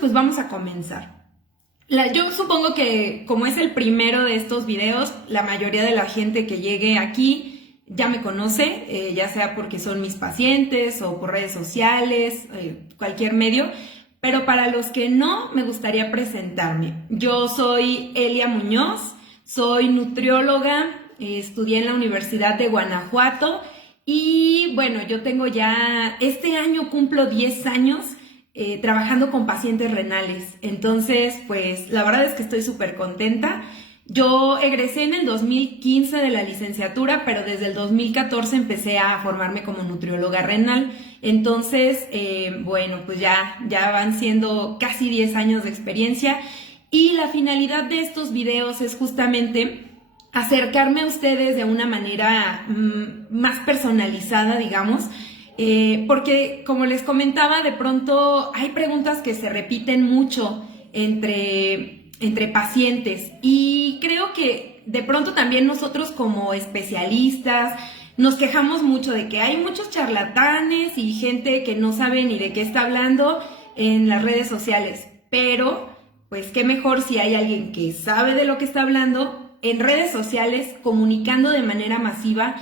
pues vamos a comenzar. Yo supongo que como es el primero de estos videos, la mayoría de la gente que llegue aquí ya me conoce, ya sea porque son mis pacientes o por redes sociales, cualquier medio. Pero para los que no, me gustaría presentarme. Yo soy Elia Muñoz, soy nutrióloga, estudié en la Universidad de Guanajuato y bueno, yo tengo ya, este año cumplo 10 años trabajando con pacientes renales. Entonces, pues la verdad es que estoy súper contenta. Yo egresé en el 2015 de la licenciatura, pero desde el 2014 empecé a formarme como nutrióloga renal. Entonces, bueno, pues ya van siendo casi 10 años de experiencia y la finalidad de estos videos es justamente acercarme a ustedes de una manera más personalizada, digamos, porque como les comentaba, de pronto hay preguntas que se repiten mucho entre pacientes y creo que de pronto también nosotros como especialistas nos quejamos mucho de que hay muchos charlatanes y gente que no sabe ni de qué está hablando en las redes sociales, pero pues qué mejor si hay alguien que sabe de lo que está hablando en redes sociales comunicando de manera masiva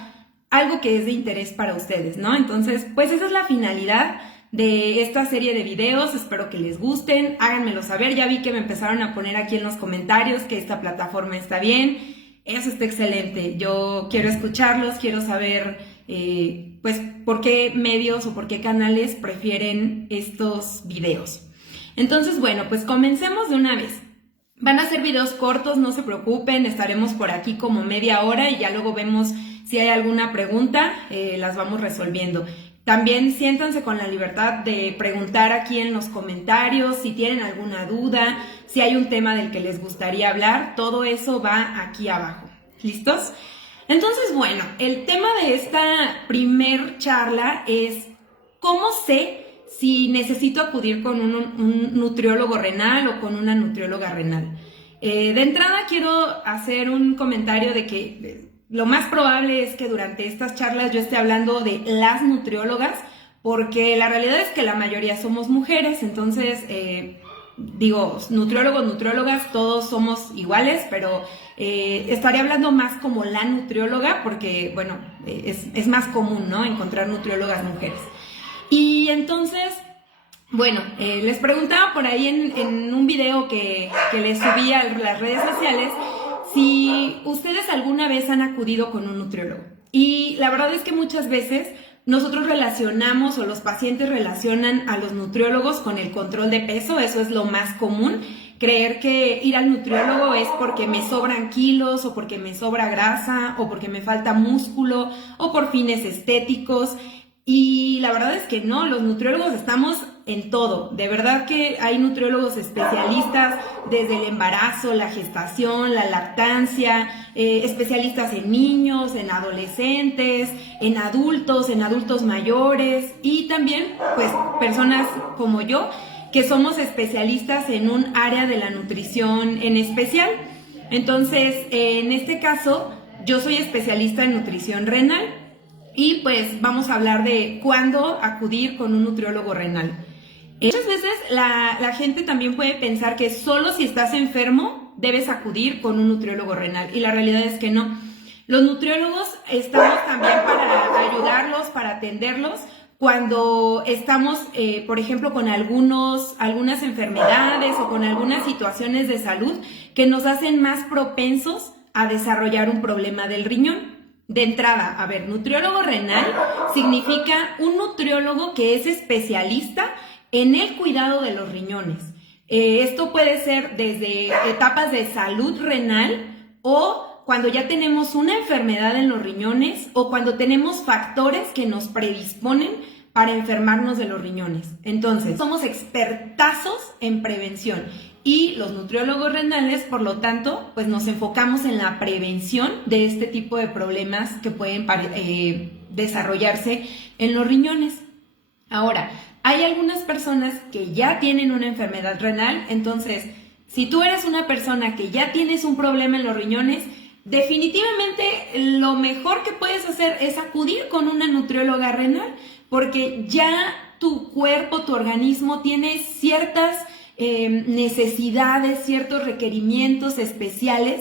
algo que es de interés para ustedes, ¿no? Entonces, pues esa es la finalidad de esta serie de videos. Espero que les gusten, háganmelo saber. Ya vi que me empezaron a poner aquí en los comentarios que esta plataforma está bien. Eso está excelente. Yo quiero escucharlos, quiero saber pues por qué medios o por qué canales prefieren estos videos. Entonces, bueno, pues comencemos de una vez. Van a ser videos cortos, no se preocupen, estaremos por aquí como media hora y ya luego vemos si hay alguna pregunta, las vamos resolviendo. También siéntanse con la libertad de preguntar aquí en los comentarios si tienen alguna duda, si hay un tema del que les gustaría hablar, todo eso va aquí abajo. ¿Listos? Entonces, bueno, el tema de esta primer charla es ¿cómo sé si necesito acudir con un nutriólogo renal o con una nutrióloga renal? De entrada quiero hacer un comentario de que lo más probable es que durante estas charlas yo esté hablando de las nutriólogas, porque la realidad es que la mayoría somos mujeres, entonces digo, nutriólogos, nutriólogas, todos somos iguales, pero estaré hablando más como la nutrióloga porque, bueno, es más común, ¿no?, encontrar nutriólogas mujeres. Y entonces, bueno, les preguntaba por ahí en un video que les subí a las redes sociales si ustedes alguna vez han acudido con un nutriólogo. Y la verdad es que muchas veces nosotros relacionamos o los pacientes relacionan a los nutriólogos con el control de peso, eso es lo más común. Creer que ir al nutriólogo es porque me sobran kilos o porque me sobra grasa o porque me falta músculo o por fines estéticos. Y la verdad es que no, los nutriólogos estamos en todo. De verdad que hay nutriólogos especialistas desde el embarazo, la gestación, la lactancia, especialistas en niños, en adolescentes, en adultos mayores y también pues personas como yo que somos especialistas en un área de la nutrición en especial. Entonces, en este caso, yo soy especialista en nutrición renal. Y pues vamos a hablar de cuándo acudir con un nutriólogo renal. Muchas veces la gente también puede pensar que solo si estás enfermo debes acudir con un nutriólogo renal y la realidad es que no. Los nutriólogos estamos también para ayudarlos, para atenderlos cuando estamos, por ejemplo, con algunas enfermedades o con algunas situaciones de salud que nos hacen más propensos a desarrollar un problema del riñón. De entrada, a ver, nutriólogo renal significa un nutriólogo que es especialista en el cuidado de los riñones. Esto puede ser desde etapas de salud renal o cuando ya tenemos una enfermedad en los riñones o cuando tenemos factores que nos predisponen para enfermarnos de los riñones. Entonces, somos expertazos en prevención. Y los nutriólogos renales, por lo tanto, pues nos enfocamos en la prevención de este tipo de problemas que pueden desarrollarse en los riñones. Ahora, hay algunas personas que ya tienen una enfermedad renal, entonces, si tú eres una persona que ya tienes un problema en los riñones, definitivamente lo mejor que puedes hacer es acudir con una nutrióloga renal, porque ya tu cuerpo, tu organismo tiene ciertas necesidades, ciertos requerimientos especiales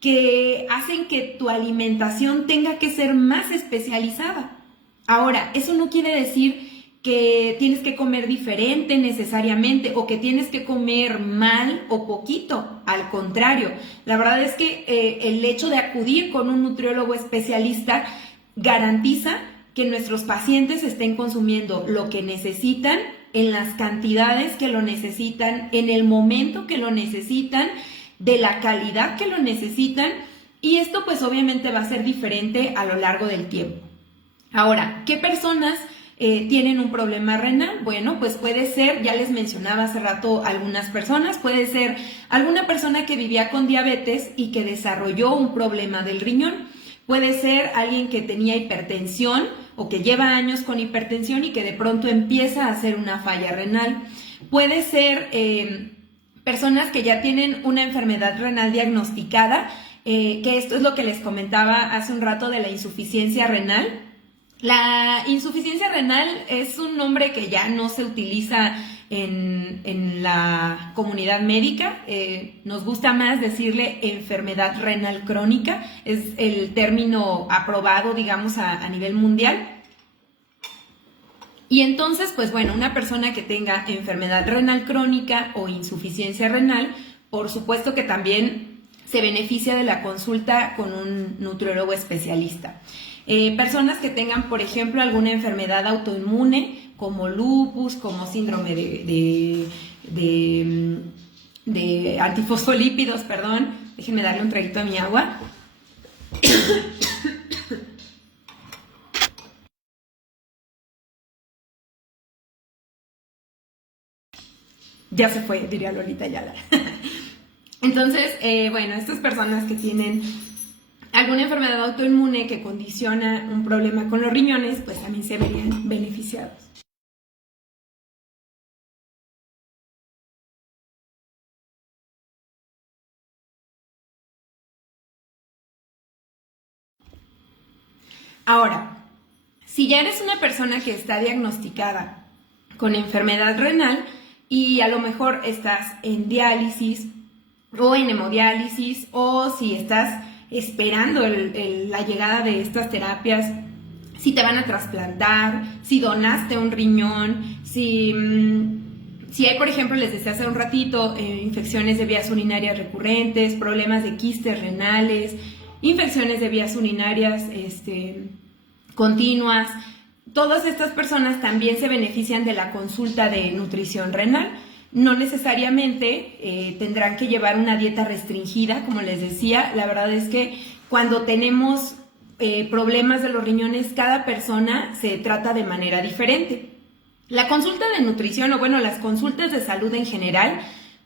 que hacen que tu alimentación tenga que ser más especializada. Ahora, eso no quiere decir que tienes que comer diferente necesariamente o que tienes que comer mal o poquito. Al contrario, la verdad es que el hecho de acudir con un nutriólogo especialista garantiza que nuestros pacientes estén consumiendo lo que necesitan en las cantidades que lo necesitan, en el momento que lo necesitan, de la calidad que lo necesitan, y esto pues obviamente va a ser diferente a lo largo del tiempo. Ahora, ¿qué personas tienen un problema renal? Bueno, pues puede ser, ya les mencionaba hace rato algunas personas, puede ser alguna persona que vivía con diabetes y que desarrolló un problema del riñón. Puede ser alguien que tenía hipertensión o que lleva años con hipertensión y que de pronto empieza a hacer una falla renal. Puede ser personas que ya tienen una enfermedad renal diagnosticada, que esto es lo que les comentaba hace un rato de la insuficiencia renal. La insuficiencia renal es un nombre que ya no se utiliza en la comunidad médica. Nos gusta más decirle enfermedad renal crónica, es el término aprobado, digamos, a nivel mundial. Y entonces, pues bueno, una persona que tenga enfermedad renal crónica o insuficiencia renal, por supuesto que también se beneficia de la consulta con un nutriólogo especialista. Personas que tengan, por ejemplo, alguna enfermedad autoinmune, como lupus, como síndrome de antifosfolípidos, perdón. Déjenme darle un traguito a mi agua. Ya se fue, diría Lolita Ayala. Entonces, bueno, estas personas que tienen alguna enfermedad autoinmune que condiciona un problema con los riñones, pues también se verían beneficiados. Ahora, si ya eres una persona que está diagnosticada con enfermedad renal y a lo mejor estás en diálisis o en hemodiálisis, o si estás esperando la llegada de estas terapias, si te van a trasplantar, si donaste un riñón, si hay, por ejemplo, les decía hace un ratito, infecciones de vías urinarias recurrentes, problemas de quistes renales, infecciones de vías urinarias continuas, todas estas personas también se benefician de la consulta de nutrición renal. No necesariamente tendrán que llevar una dieta restringida, como les decía. La verdad es que cuando tenemos problemas de los riñones, cada persona se trata de manera diferente. La consulta de nutrición, o bueno, las consultas de salud en general,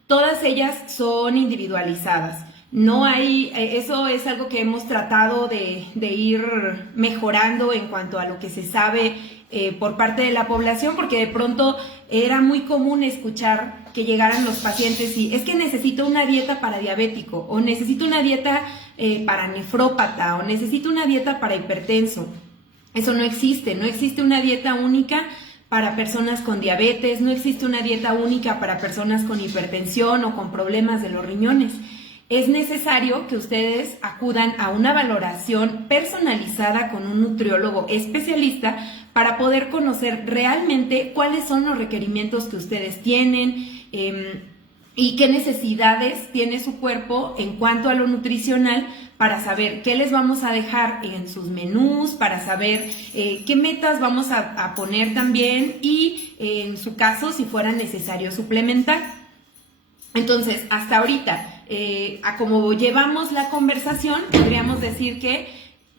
todas ellas son individualizadas. No hay, eso es algo que hemos tratado de ir mejorando en cuanto a lo que se sabe por parte de la población, porque de pronto era muy común escuchar que llegaran los pacientes y es que necesito una dieta para diabético, o necesito una dieta para nefrópata, o necesito una dieta para hipertenso. Eso no existe una dieta única para personas con diabetes, no existe una dieta única para personas con hipertensión o con problemas de los riñones. Es necesario que ustedes acudan a una valoración personalizada con un nutriólogo especialista para poder conocer realmente cuáles son los requerimientos que ustedes tienen y qué necesidades tiene su cuerpo en cuanto a lo nutricional, para saber qué les vamos a dejar en sus menús, para saber qué metas vamos a poner también y en su caso si fuera necesario suplementar. Entonces, hasta ahorita, a como llevamos la conversación, podríamos decir que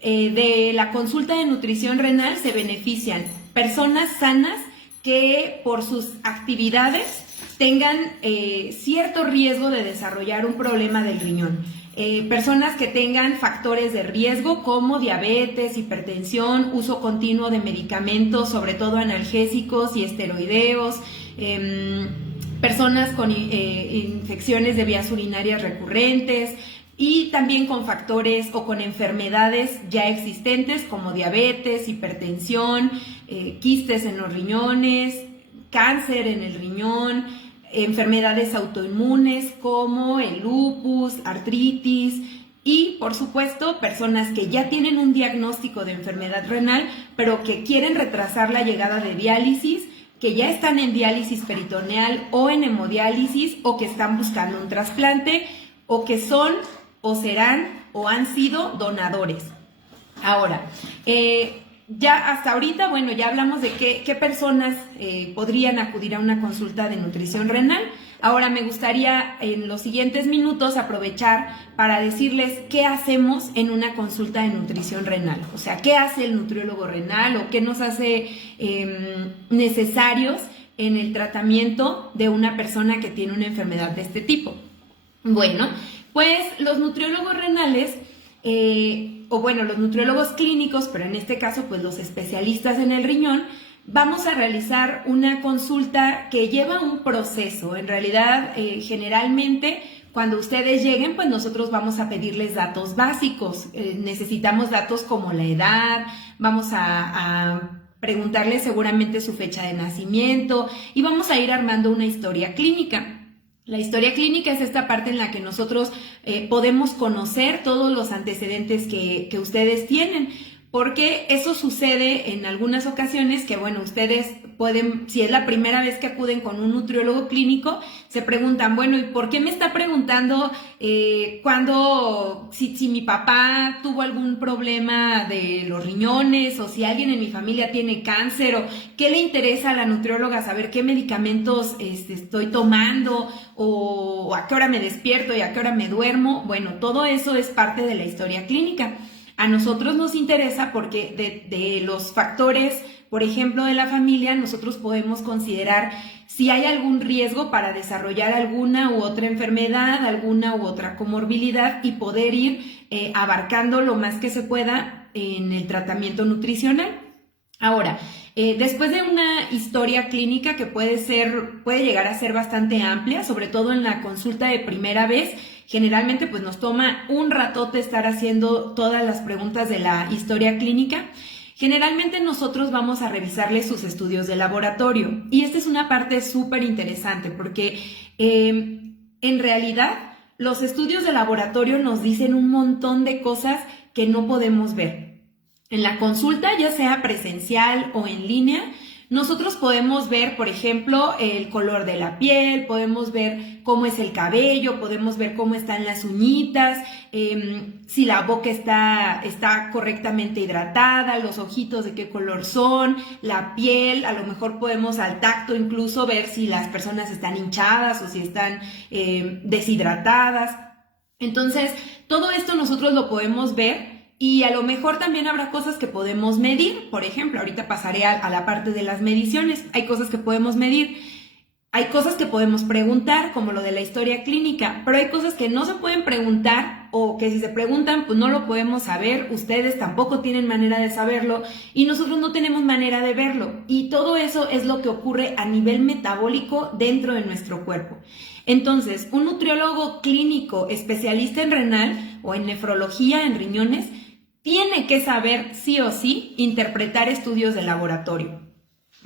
de la consulta de nutrición renal se benefician personas sanas que por sus actividades tengan cierto riesgo de desarrollar un problema del riñón. Personas que tengan factores de riesgo como diabetes, hipertensión, uso continuo de medicamentos, sobre todo analgésicos y esteroideos, personas con infecciones de vías urinarias recurrentes y también con factores o con enfermedades ya existentes como diabetes, hipertensión, quistes en los riñones, cáncer en el riñón, enfermedades autoinmunes como el lupus, artritis y, por supuesto, personas que ya tienen un diagnóstico de enfermedad renal, pero que quieren retrasar la llegada de diálisis, que ya están en diálisis peritoneal o en hemodiálisis o que están buscando un trasplante o que son o serán o han sido donadores. Ahora, ya hasta ahorita, bueno, ya hablamos de qué personas podrían acudir a una consulta de nutrición renal. Ahora me gustaría en los siguientes minutos aprovechar para decirles qué hacemos en una consulta de nutrición renal. O sea, qué hace el nutriólogo renal o qué nos hace necesarios en el tratamiento de una persona que tiene una enfermedad de este tipo. Bueno, pues los nutriólogos renales, los nutriólogos clínicos, pero en este caso pues los especialistas en el riñón, vamos a realizar una consulta que lleva un proceso. En realidad, generalmente, cuando ustedes lleguen, pues nosotros vamos a pedirles datos básicos. Necesitamos datos como la edad, vamos a preguntarles seguramente su fecha de nacimiento y vamos a ir armando una historia clínica. La historia clínica es esta parte en la que nosotros podemos conocer todos los antecedentes que ustedes tienen. Porque eso sucede en algunas ocasiones que, bueno, ustedes pueden, si es la primera vez que acuden con un nutriólogo clínico, se preguntan, bueno, ¿y por qué me está preguntando si mi papá tuvo algún problema de los riñones o si alguien en mi familia tiene cáncer o qué le interesa a la nutrióloga saber qué medicamentos estoy tomando o a qué hora me despierto y a qué hora me duermo? Bueno, todo eso es parte de la historia clínica. A nosotros nos interesa porque de los factores, por ejemplo, de la familia, nosotros podemos considerar si hay algún riesgo para desarrollar alguna u otra enfermedad, alguna u otra comorbilidad y poder ir abarcando lo más que se pueda en el tratamiento nutricional. Ahora, después de una historia clínica que puede llegar a ser bastante amplia, sobre todo en la consulta de primera vez, generalmente pues nos toma un ratote estar haciendo todas las preguntas de la historia clínica. Generalmente nosotros vamos a revisarles sus estudios de laboratorio y esta es una parte súper interesante porque en realidad los estudios de laboratorio nos dicen un montón de cosas que no podemos ver. En la consulta, ya sea presencial o en línea, nosotros podemos ver, por ejemplo, el color de la piel, podemos ver cómo es el cabello, podemos ver cómo están las uñitas, si la boca está correctamente hidratada, los ojitos de qué color son, la piel, a lo mejor podemos al tacto incluso ver si las personas están hinchadas o si están deshidratadas. Entonces, todo esto nosotros lo podemos ver. Y a lo mejor también habrá cosas que podemos medir. Por ejemplo, ahorita pasaré a la parte de las mediciones. Hay cosas que podemos medir. Hay cosas que podemos preguntar, como lo de la historia clínica, pero hay cosas que no se pueden preguntar o que si se preguntan, pues no lo podemos saber. Ustedes tampoco tienen manera de saberlo y nosotros no tenemos manera de verlo. Y todo eso es lo que ocurre a nivel metabólico dentro de nuestro cuerpo. Entonces, un nutriólogo clínico especialista en renal o en nefrología, en riñones, tiene que saber sí o sí interpretar estudios de laboratorio.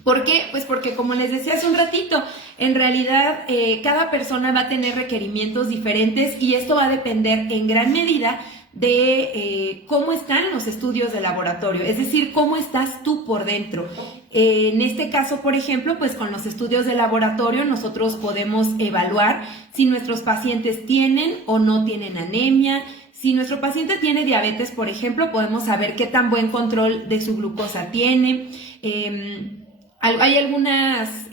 ¿Por qué? Pues porque, como les decía hace un ratito, en realidad cada persona va a tener requerimientos diferentes y esto va a depender en gran medida de cómo están los estudios de laboratorio, es decir, cómo estás tú por dentro. En este caso, por ejemplo, pues con los estudios de laboratorio nosotros podemos evaluar si nuestros pacientes tienen o no tienen anemia. Si nuestro paciente tiene diabetes, por ejemplo, podemos saber qué tan buen control de su glucosa tiene. Hay algunas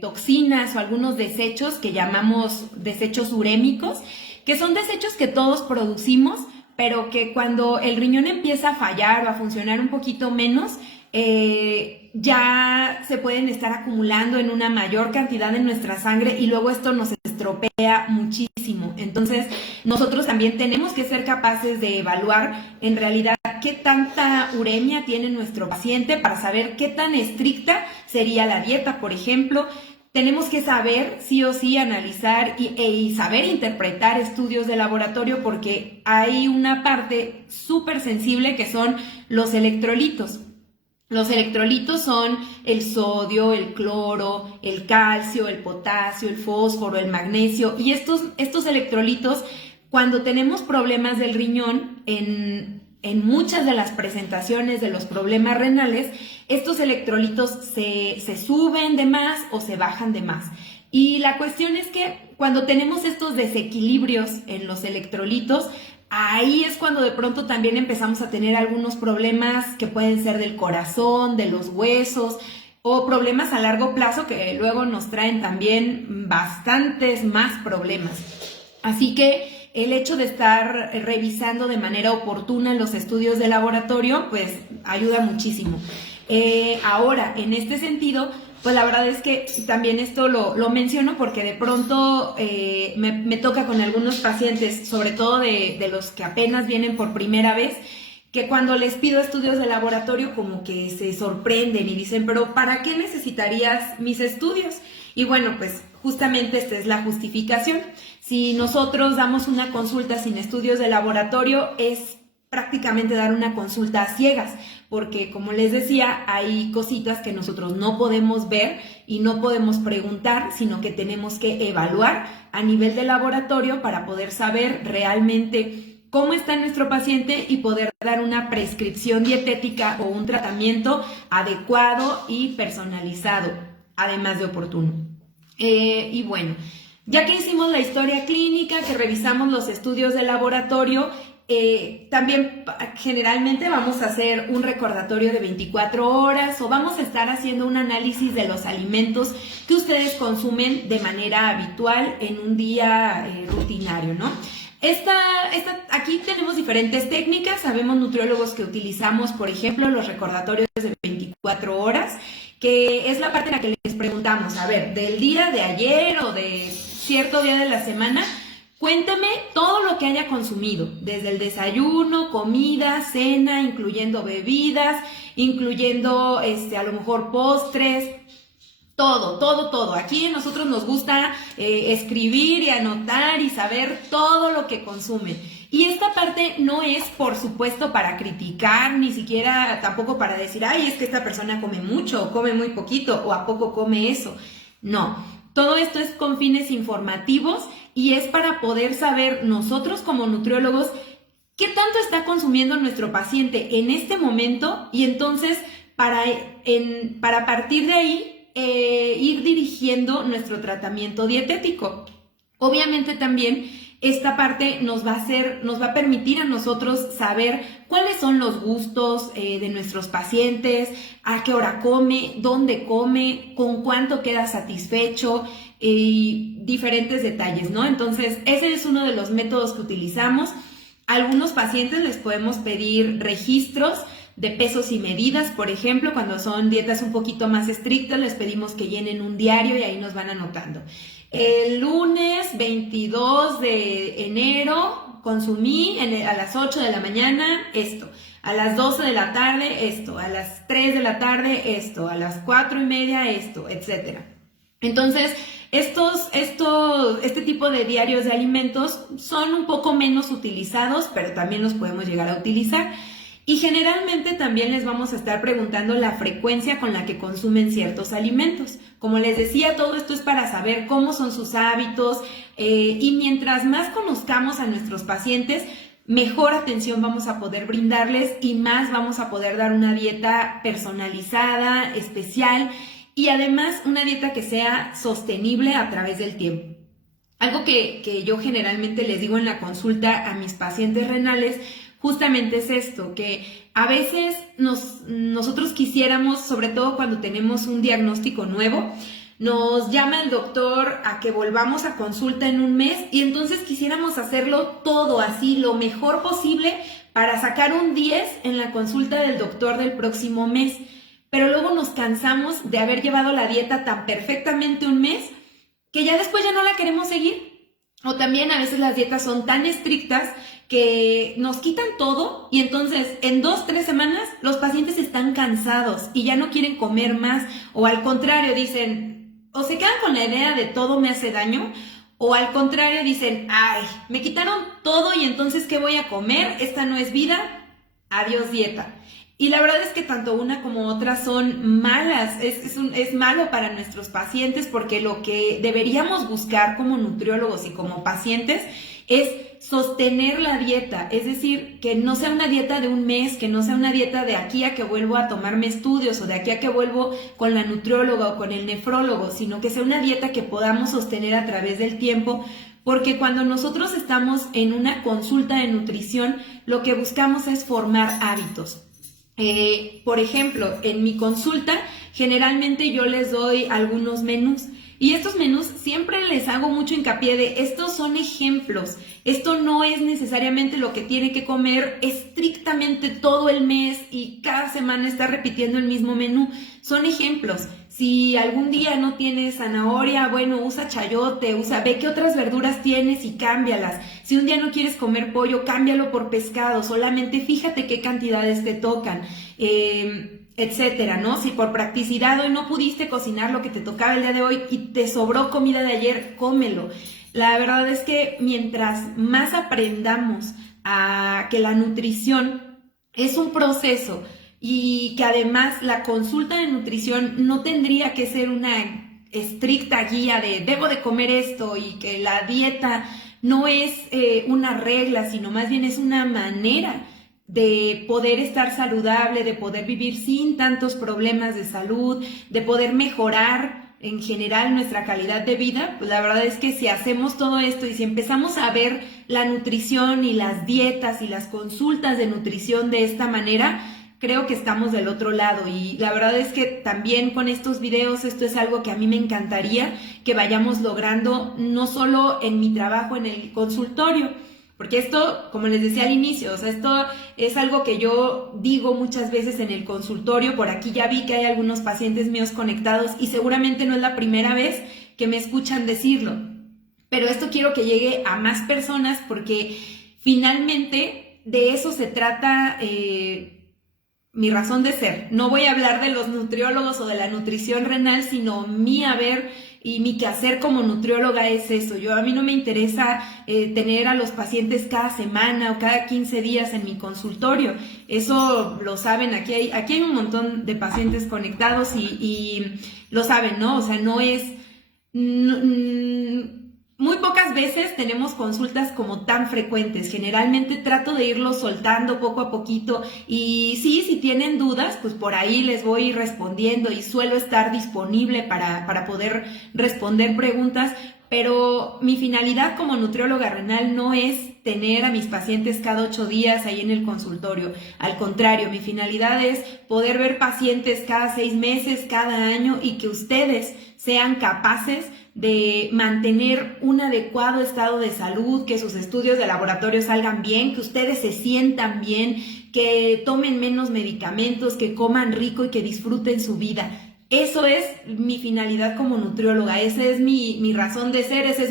toxinas o algunos desechos que llamamos desechos urémicos, que son desechos que todos producimos, pero que cuando el riñón empieza a fallar o a funcionar un poquito menos, ya se pueden estar acumulando en una mayor cantidad en nuestra sangre y luego esto nos estropea muchísimo. Entonces, nosotros también tenemos que ser capaces de evaluar en realidad qué tanta uremia tiene nuestro paciente para saber qué tan estricta sería la dieta, por ejemplo. Tenemos que saber, sí o sí, analizar y saber interpretar estudios de laboratorio porque hay una parte súper sensible que son los electrolitos. Los electrolitos son el sodio, el cloro, el calcio, el potasio, el fósforo, el magnesio, y estos electrolitos, cuando tenemos problemas del riñón, en muchas de las presentaciones de los problemas renales, estos electrolitos se suben de más o se bajan de más. Y la cuestión es que cuando tenemos estos desequilibrios en los electrolitos, ahí es cuando de pronto también empezamos a tener algunos problemas que pueden ser del corazón, de los huesos, o problemas a largo plazo que luego nos traen también bastantes más problemas. Así que el hecho de estar revisando de manera oportuna los estudios de laboratorio, pues ayuda muchísimo. Ahora, en este sentido, pues la verdad es que también esto lo menciono porque de pronto me toca con algunos pacientes, sobre todo de los que apenas vienen por primera vez, que cuando les pido estudios de laboratorio como que se sorprenden y dicen, pero ¿para qué necesitarías mis estudios? Y bueno, pues justamente esta es la justificación. Si nosotros damos una consulta sin estudios de laboratorio, es prácticamente dar una consulta a ciegas, porque como les decía, hay cositas que nosotros no podemos ver y no podemos preguntar, sino que tenemos que evaluar a nivel de laboratorio para poder saber realmente cómo está nuestro paciente y poder dar una prescripción dietética o un tratamiento adecuado y personalizado, además de oportuno. Y bueno, ya que hicimos la historia clínica, que revisamos los estudios de laboratorio, también generalmente vamos a hacer un recordatorio de 24 horas o vamos a estar haciendo un análisis de los alimentos que ustedes consumen de manera habitual en un día rutinario, ¿no? Aquí tenemos diferentes técnicas. Sabemos nutriólogos que utilizamos, por ejemplo, los recordatorios de 24 horas, que es la parte en la que les preguntamos, a ver, del día de ayer o de cierto día de la semana, cuéntame todo lo que haya consumido, desde el desayuno, comida, cena, incluyendo bebidas, incluyendo a lo mejor postres, todo. Aquí a nosotros nos gusta escribir y anotar y saber todo lo que consumen. Y esta parte no es, por supuesto, para criticar, ni siquiera tampoco para decir, ay, es que esta persona come mucho, o come muy poquito, o a poco come eso. No, todo esto es con fines informativos y es para poder saber nosotros como nutriólogos qué tanto está consumiendo nuestro paciente en este momento y entonces para partir de ahí ir dirigiendo nuestro tratamiento dietético. Obviamente también esta parte nos va a permitir a nosotros saber cuáles son los gustos de nuestros pacientes, a qué hora come, dónde come, con cuánto queda satisfecho y diferentes detalles, ¿no? Entonces, ese es uno de los métodos que utilizamos. A algunos pacientes les podemos pedir registros de pesos y medidas, por ejemplo, cuando son dietas un poquito más estrictas, les pedimos que llenen un diario y ahí nos van anotando. El lunes 22 de enero consumí a las 8 de la mañana esto, a las 12 de la tarde esto, a las 3 de la tarde esto, a las 4:30 esto, etc. Entonces, este tipo de diarios de alimentos son un poco menos utilizados, pero también los podemos llegar a utilizar. Y generalmente también les vamos a estar preguntando la frecuencia con la que consumen ciertos alimentos. Como les decía, todo esto es para saber cómo son sus hábitos y mientras más conozcamos a nuestros pacientes, mejor atención vamos a poder brindarles y más vamos a poder dar una dieta personalizada, especial y además una dieta que sea sostenible a través del tiempo. Algo que yo generalmente les digo en la consulta a mis pacientes renales justamente es esto, que a veces nosotros quisiéramos, sobre todo cuando tenemos un diagnóstico nuevo, nos llama el doctor a que volvamos a consulta en un mes y entonces quisiéramos hacerlo todo así, lo mejor posible para sacar un 10 en la consulta del doctor del próximo mes. Pero luego nos cansamos de haber llevado la dieta tan perfectamente un mes que ya después ya no la queremos seguir. O también a veces las dietas son tan estrictas que nos quitan todo y entonces en 2-3 semanas los pacientes están cansados y ya no quieren comer más o al contrario dicen, o se quedan con la idea de todo me hace daño o al contrario dicen, ay, me quitaron todo y entonces ¿qué voy a comer? Esta no es vida, adiós dieta. Y la verdad es que tanto una como otra son malas, es malo para nuestros pacientes porque lo que deberíamos buscar como nutriólogos y como pacientes es sostener la dieta, es decir, que no sea una dieta de un mes, que no sea una dieta de aquí a que vuelvo a tomarme estudios o de aquí a que vuelvo con la nutrióloga o con el nefrólogo, sino que sea una dieta que podamos sostener a través del tiempo, porque cuando nosotros estamos en una consulta de nutrición, lo que buscamos es formar hábitos. Por ejemplo, en mi consulta generalmente yo les doy algunos menús y estos menús siempre les hago mucho hincapié de estos son ejemplos, esto no es necesariamente lo que tiene que comer estrictamente todo el mes y cada semana está repitiendo el mismo menú, son ejemplos. Si algún día no tienes zanahoria, bueno, usa chayote, ve qué otras verduras tienes y cámbialas. Si un día no quieres comer pollo, cámbialo por pescado, solamente fíjate qué cantidades te tocan, etcétera, ¿no? Si por practicidad hoy no pudiste cocinar lo que te tocaba el día de hoy y te sobró comida de ayer, cómelo. La verdad es que mientras más aprendamos a que la nutrición es un proceso, y que además la consulta de nutrición no tendría que ser una estricta guía de debo de comer esto y que la dieta no es una regla, sino más bien es una manera de poder estar saludable, de poder vivir sin tantos problemas de salud, de poder mejorar en general nuestra calidad de vida. Pues la verdad es que si hacemos todo esto y si empezamos a ver la nutrición y las dietas y las consultas de nutrición de esta manera, creo que estamos del otro lado. Y la verdad es que también con estos videos esto es algo que a mí me encantaría que vayamos logrando, no solo en mi trabajo en el consultorio, porque esto, como les decía al inicio, o sea, esto es algo que yo digo muchas veces en el consultorio. Por aquí ya vi que hay algunos pacientes míos conectados y seguramente no es la primera vez que me escuchan decirlo, pero esto quiero que llegue a más personas porque finalmente de eso se trata mi razón de ser. No voy a hablar de los nutriólogos o de la nutrición renal, sino mi haber y mi quehacer como nutrióloga es eso. A mí no me interesa tener a los pacientes cada semana o cada 15 días en mi consultorio. Eso lo saben, aquí hay un montón de pacientes conectados y lo saben, ¿no? O sea, no es... muy pocas veces tenemos consultas como tan frecuentes. Generalmente trato de irlo soltando poco a poquito y sí, si tienen dudas, pues por ahí les voy respondiendo y suelo estar disponible para poder responder preguntas, pero mi finalidad como nutrióloga renal no es tener a mis pacientes cada 8 días ahí en el consultorio. Al contrario, mi finalidad es poder ver pacientes cada 6 meses, cada año y que ustedes sean capaces de mantener un adecuado estado de salud, que sus estudios de laboratorio salgan bien, que ustedes se sientan bien, que tomen menos medicamentos, que coman rico y que disfruten su vida. Eso es mi finalidad como nutrióloga, esa es mi razón de ser, esa es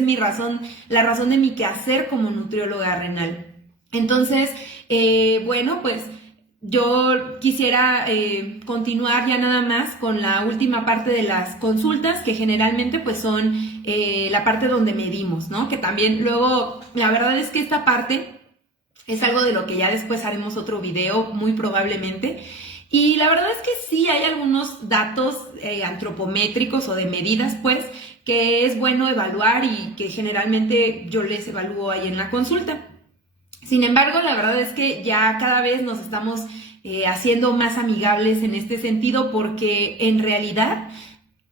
la razón de mi quehacer como nutrióloga renal. Entonces, bueno, pues yo quisiera continuar ya nada más con la última parte de las consultas, que generalmente pues son la parte donde medimos, ¿no? Que también luego, la verdad es que esta parte es algo de lo que ya después haremos otro video, muy probablemente. Y la verdad es que sí hay algunos datos antropométricos o de medidas, pues, que es bueno evaluar y que generalmente yo les evalúo ahí en la consulta. Sin embargo, la verdad es que ya cada vez nos estamos haciendo más amigables en este sentido, porque en realidad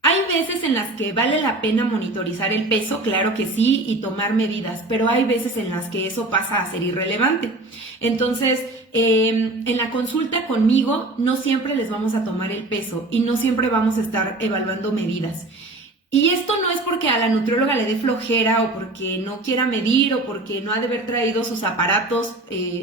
hay veces en las que vale la pena monitorizar el peso, claro que sí, y tomar medidas, pero hay veces en las que eso pasa a ser irrelevante. Entonces, en la consulta conmigo no siempre les vamos a tomar el peso y no siempre vamos a estar evaluando medidas. Y esto no es porque a la nutrióloga le dé flojera o porque no quiera medir o porque no ha de haber traído sus aparatos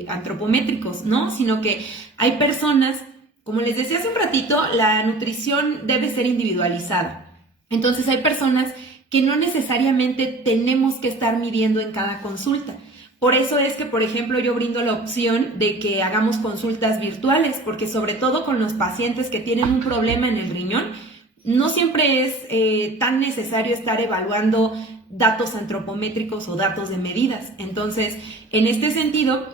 antropométricos, ¿no? Sino que hay personas, como les decía hace un ratito, la nutrición debe ser individualizada. Entonces hay personas que no necesariamente tenemos que estar midiendo en cada consulta. Por eso es que, por ejemplo, yo brindo la opción de que hagamos consultas virtuales, porque sobre todo con los pacientes que tienen un problema en el riñón, no siempre es tan necesario estar evaluando datos antropométricos o datos de medidas. Entonces, en este sentido,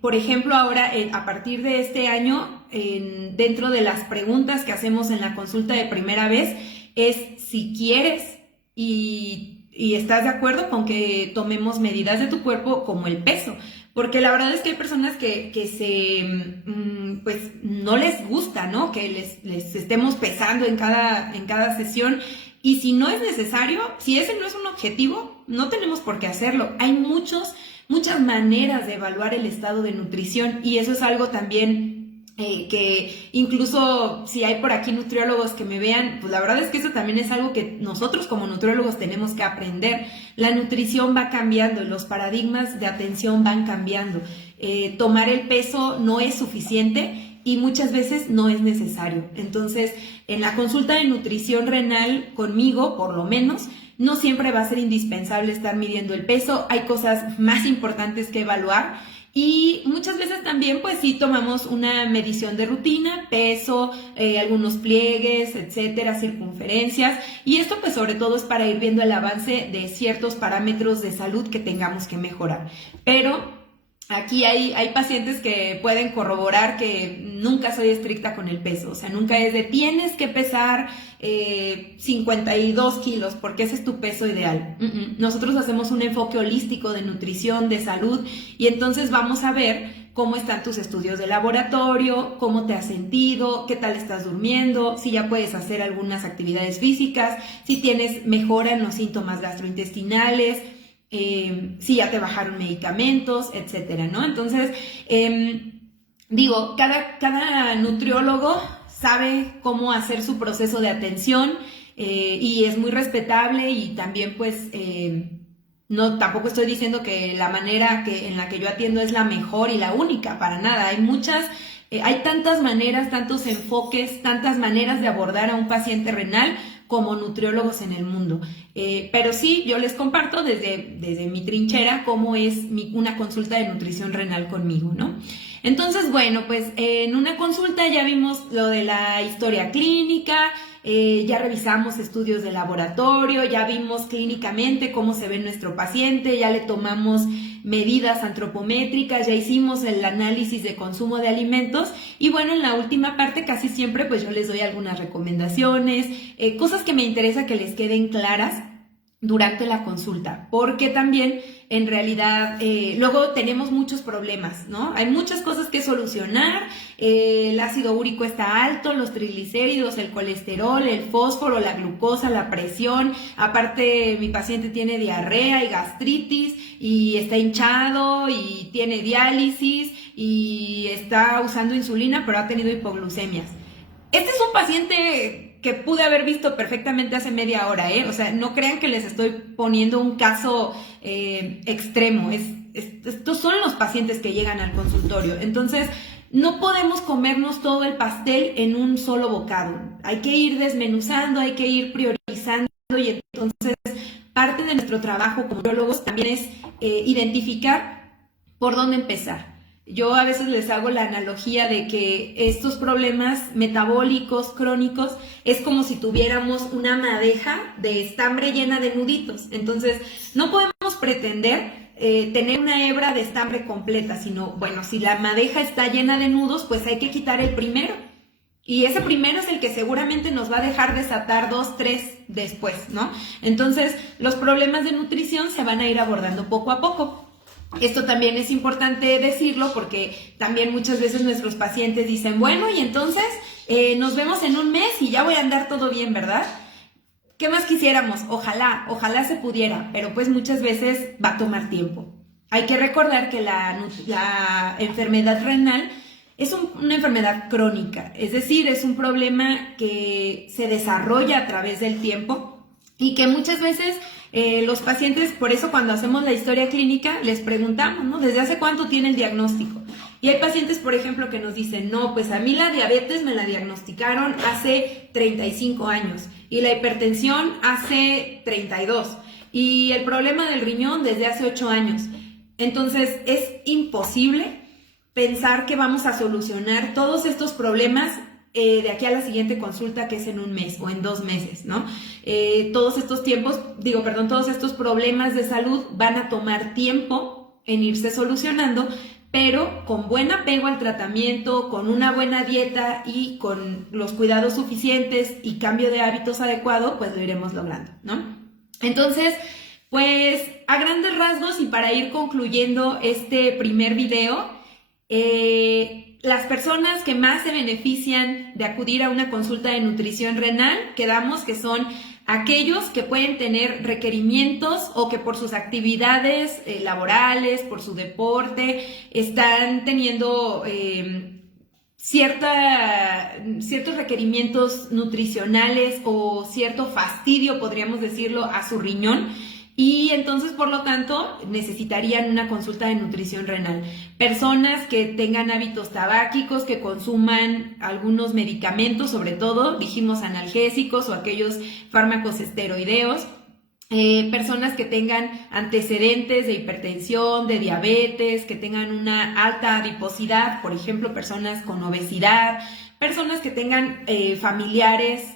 por ejemplo, ahora a partir de este año, dentro de las preguntas que hacemos en la consulta de primera vez, es si quieres y estás de acuerdo con que tomemos medidas de tu cuerpo como el peso. Porque la verdad es que hay personas que pues no les gusta, ¿no? Que les estemos pesando en cada sesión. Y si no es necesario, si ese no es un objetivo, no tenemos por qué hacerlo. Hay muchas maneras de evaluar el estado de nutrición y eso es algo también que incluso si hay por aquí nutriólogos que me vean, pues la verdad es que eso también es algo que nosotros como nutriólogos tenemos que aprender. La nutrición va cambiando, los paradigmas de atención van cambiando. Tomar el peso no es suficiente y muchas veces no es necesario. Entonces, en la consulta de nutrición renal conmigo, por lo menos, no siempre va a ser indispensable estar midiendo el peso. Hay cosas más importantes que evaluar. Y muchas veces también, pues sí, tomamos una medición de rutina, peso, algunos pliegues, etcétera, circunferencias. Y esto, pues sobre todo es para ir viendo el avance de ciertos parámetros de salud que tengamos que mejorar. Pero aquí hay pacientes que pueden corroborar que nunca soy estricta con el peso, o sea, nunca es de tienes que pesar 52 kilos porque ese es tu peso ideal. Nosotros hacemos un enfoque holístico de nutrición, de salud y entonces vamos a ver cómo están tus estudios de laboratorio, cómo te has sentido, qué tal estás durmiendo, si ya puedes hacer algunas actividades físicas, si tienes mejora en los síntomas gastrointestinales, si ya te bajaron medicamentos, etcétera, ¿no? Entonces, digo, cada nutriólogo sabe cómo hacer su proceso de atención y es muy respetable y también pues no, tampoco estoy diciendo que la manera en la que yo atiendo es la mejor y la única, para nada. Hay tantas maneras, tantos enfoques, tantas maneras de abordar a un paciente renal como nutriólogos en el mundo. Pero sí, yo les comparto desde mi trinchera cómo es una consulta de nutrición renal conmigo, ¿no? Entonces, bueno, pues en una consulta ya vimos lo de la historia clínica, ya revisamos estudios de laboratorio, ya vimos clínicamente cómo se ve nuestro paciente, ya le tomamos medidas antropométricas, ya hicimos el análisis de consumo de alimentos y bueno, en la última parte casi siempre pues yo les doy algunas recomendaciones, cosas que me interesa que les queden claras durante la consulta, porque también en realidad luego tenemos muchos problemas, ¿no? Hay muchas cosas que solucionar, el ácido úrico está alto, los triglicéridos, el colesterol, el fósforo, la glucosa, la presión, aparte mi paciente tiene diarrea y gastritis y está hinchado y tiene diálisis y está usando insulina pero ha tenido hipoglucemias. Este es un paciente que pude haber visto perfectamente hace media hora, O sea, no crean que les estoy poniendo un caso extremo. Estos son los pacientes que llegan al consultorio. Entonces, no podemos comernos todo el pastel en un solo bocado. Hay que ir desmenuzando, hay que ir priorizando y entonces parte de nuestro trabajo como biólogos también es identificar por dónde empezar. Yo a veces les hago la analogía de que estos problemas metabólicos crónicos es como si tuviéramos una madeja de estambre llena de nuditos. Entonces, no podemos pretender tener una hebra de estambre completa, sino, bueno, si la madeja está llena de nudos, pues hay que quitar el primero. Y ese primero es el que seguramente nos va a dejar desatar 2, 3 después, ¿no? Entonces, los problemas de nutrición se van a ir abordando poco a poco. Esto también es importante decirlo porque también muchas veces nuestros pacientes dicen, bueno, y entonces nos vemos en un mes y ya voy a andar todo bien, ¿verdad? ¿Qué más quisiéramos? Ojalá se pudiera, pero pues muchas veces va a tomar tiempo. Hay que recordar que la enfermedad renal es una enfermedad crónica, es decir, es un problema que se desarrolla a través del tiempo y que muchas veces los pacientes, por eso cuando hacemos la historia clínica, les preguntamos, ¿no? ¿Desde hace cuánto tiene el diagnóstico? Y hay pacientes, por ejemplo, que nos dicen, no, pues a mí la diabetes me la diagnosticaron hace 35 años y la hipertensión hace 32 y el problema del riñón desde hace 8 años. Entonces, es imposible pensar que vamos a solucionar todos estos problemas de aquí a la siguiente consulta, que es en un mes o en 2 meses, ¿no? Todos estos problemas de salud van a tomar tiempo en irse solucionando, pero con buen apego al tratamiento, con una buena dieta y con los cuidados suficientes y cambio de hábitos adecuado, pues lo iremos logrando, ¿no? Entonces, pues a grandes rasgos y para ir concluyendo este primer video, las personas que más se benefician de acudir a una consulta de nutrición renal, quedamos que son aquellos que pueden tener requerimientos o que por sus actividades laborales, por su deporte, están teniendo ciertos requerimientos nutricionales o cierto fastidio, podríamos decirlo, a su riñón. Y entonces, por lo tanto, necesitarían una consulta de nutrición renal. Personas que tengan hábitos tabáquicos, que consuman algunos medicamentos, sobre todo, dijimos analgésicos o aquellos fármacos esteroideos. Personas que tengan antecedentes de hipertensión, de diabetes, que tengan una alta adiposidad, por ejemplo, personas con obesidad, personas que tengan familiares,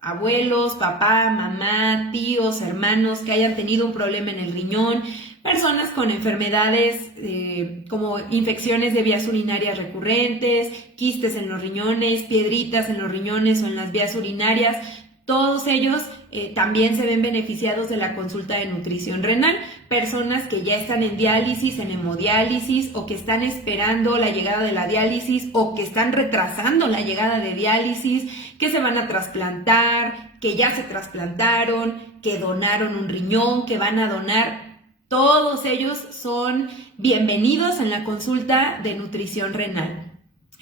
abuelos, papá, mamá, tíos, hermanos que hayan tenido un problema en el riñón, personas con enfermedades como infecciones de vías urinarias recurrentes, quistes en los riñones, piedritas en los riñones o en las vías urinarias. Todos ellos también se ven beneficiados de la consulta de nutrición renal. Personas que ya están en diálisis, en hemodiálisis, o que están esperando la llegada de la diálisis, o que están retrasando la llegada de diálisis, que se van a trasplantar, que ya se trasplantaron, que donaron un riñón, que van a donar. Todos ellos son bienvenidos en la consulta de nutrición renal.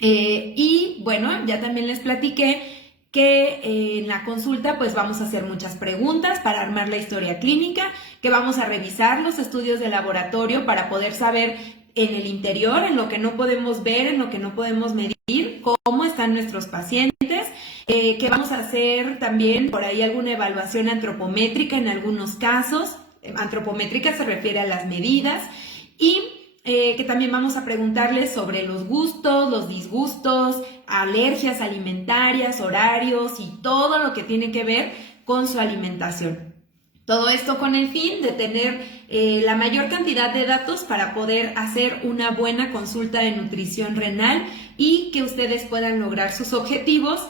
Y bueno, ya también les platiqué que en la consulta pues vamos a hacer muchas preguntas para armar la historia clínica, que vamos a revisar los estudios de laboratorio para poder saber en el interior, en lo que no podemos ver, en lo que no podemos medir, cómo están nuestros pacientes, que vamos a hacer también por ahí alguna evaluación antropométrica en algunos casos. Antropométrica se refiere a las medidas y que también vamos a preguntarles sobre los gustos, los disgustos, alergias alimentarias, horarios y todo lo que tiene que ver con su alimentación. Todo esto con el fin de tener la mayor cantidad de datos para poder hacer una buena consulta de nutrición renal y que ustedes puedan lograr sus objetivos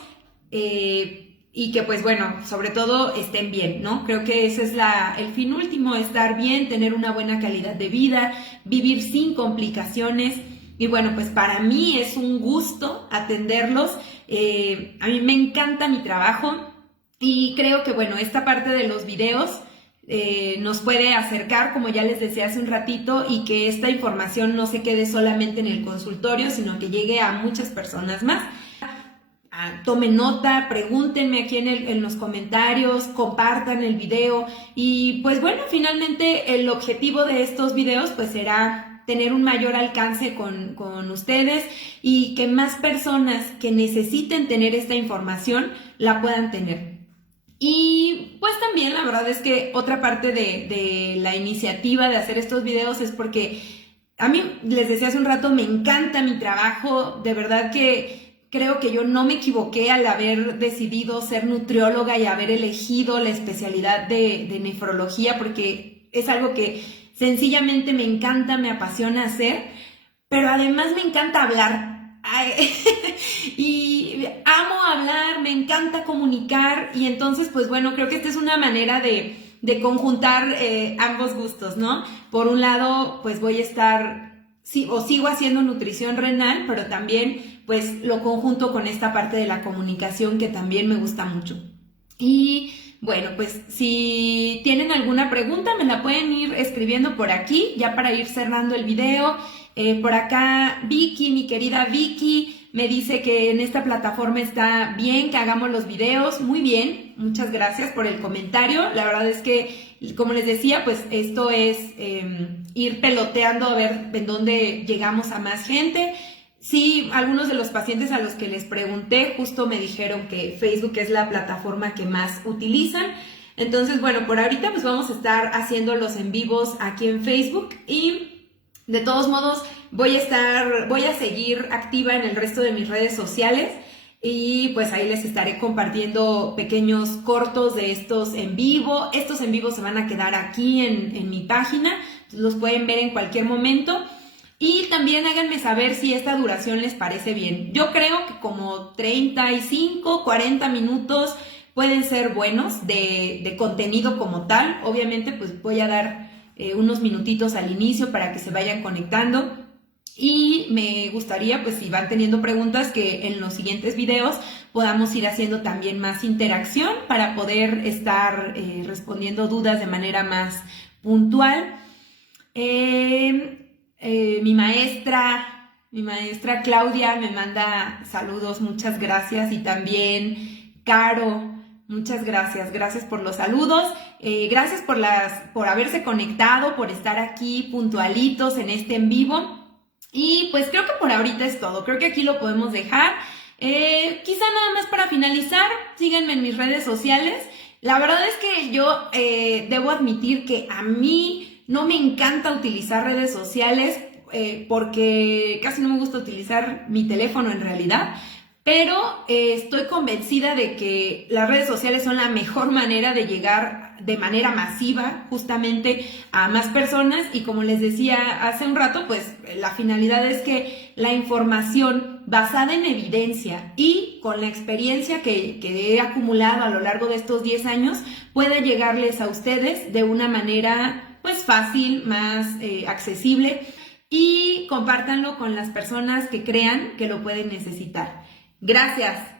y que pues bueno, sobre todo estén bien, ¿no? Creo que ese es el fin último, estar bien, tener una buena calidad de vida, vivir sin complicaciones. Y bueno, pues para mí es un gusto atenderlos. A mí me encanta mi trabajo y creo que bueno, esta parte de los videos nos puede acercar, como ya les decía hace un ratito, y que esta información no se quede solamente en el consultorio, sino que llegue a muchas personas más. Tomen nota, pregúntenme aquí en los comentarios, compartan el video y pues bueno, finalmente el objetivo de estos videos pues será tener un mayor alcance con ustedes y que más personas que necesiten tener esta información la puedan tener. Y pues también la verdad es que otra parte de la iniciativa de hacer estos videos es porque a mí, les decía hace un rato, me encanta mi trabajo, de verdad que creo que yo no me equivoqué al haber decidido ser nutrióloga y haber elegido la especialidad de nefrología, porque es algo que sencillamente me encanta, me apasiona hacer, pero además me encanta hablar. Y amo hablar, me encanta comunicar y entonces pues bueno, creo que esta es una manera de conjuntar ambos gustos, ¿no? Por un lado pues voy a estar... Sí, o sigo haciendo nutrición renal, pero también pues lo conjunto con esta parte de la comunicación que también me gusta mucho. Y bueno, pues si tienen alguna pregunta me la pueden ir escribiendo por aquí, ya para ir cerrando el video. Por acá Vicky, mi querida Vicky, me dice que en esta plataforma está bien que hagamos los videos. Muy bien, muchas gracias por el comentario. La verdad es que, como les decía, pues esto es ir peloteando a ver en dónde llegamos a más gente. Sí, algunos de los pacientes a los que les pregunté justo me dijeron que Facebook es la plataforma que más utilizan. Entonces, bueno, por ahorita pues vamos a estar haciendo los en vivos aquí en Facebook y de todos modos voy a seguir activa en el resto de mis redes sociales y pues ahí les estaré compartiendo pequeños cortos de estos en vivo. Estos en vivos se van a quedar aquí en mi página, los pueden ver en cualquier momento. Y también háganme saber si esta duración les parece bien. Yo creo que como 35, 40 minutos pueden ser buenos de contenido como tal. Obviamente pues voy a dar unos minutitos al inicio para que se vayan conectando. Y me gustaría, pues si van teniendo preguntas, que en los siguientes videos podamos ir haciendo también más interacción para poder estar respondiendo dudas de manera más puntual. Mi maestra Claudia me manda saludos, muchas gracias. Y también Caro, muchas gracias. Gracias por los saludos. Gracias por haberse conectado, por estar aquí puntualitos en este en vivo. Y pues creo que por ahorita es todo. Creo que aquí lo podemos dejar. Quizá nada más para finalizar, síganme en mis redes sociales. La verdad es que yo debo admitir que a mí no me encanta utilizar redes sociales porque casi no me gusta utilizar mi teléfono en realidad. Pero estoy convencida de que las redes sociales son la mejor manera de llegar de manera masiva justamente a más personas, y como les decía hace un rato, pues la finalidad es que la información basada en evidencia y con la experiencia que he acumulado a lo largo de estos 10 años pueda llegarles a ustedes de una manera pues fácil, más accesible, y compártanlo con las personas que crean que lo pueden necesitar. Gracias.